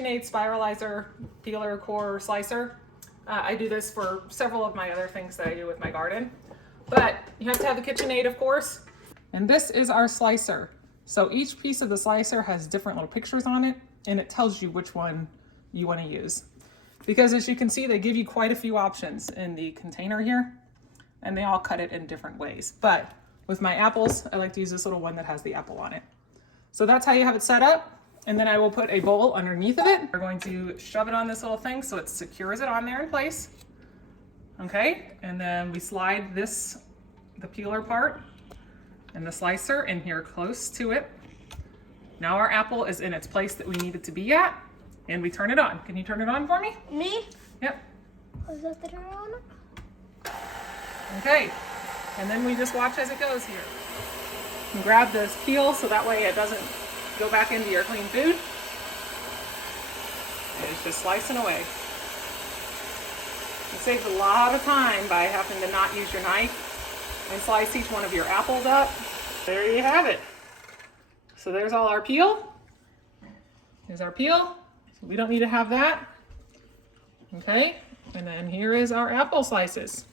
KitchenAid spiralizer peeler core slicer. I do this for several of my other things that I do with my garden. But you have to have the KitchenAid, of course. And this is our slicer. So each piece of the slicer has different little pictures on it, and it tells you which one you want to use. Because as you can see, they give you quite a few options in the container here, and they all cut it in different ways. But with my apples, I like to use this little one that has the apple on it. So that's how you have it set up. And then I will put a bowl underneath of it. We're going to shove it on this little thing so it secures it on there in place. Okay, and then we slide this, the peeler part and the slicer in here close to it. Now our apple is in its place that we need it to be at, and we turn it on. Can you turn it on for me? Me? Yep. Is that the turn on? Okay, and then we just watch as it goes here. And grab this peel so that way it doesn't go back into your clean food. And it's just slicing away. It saves a lot of time by having to not use your knife and slice each one of your apples up. There you have it. So there's all our peel. Here's our peel. So we don't need to have that. Okay, and then here is our apple slices.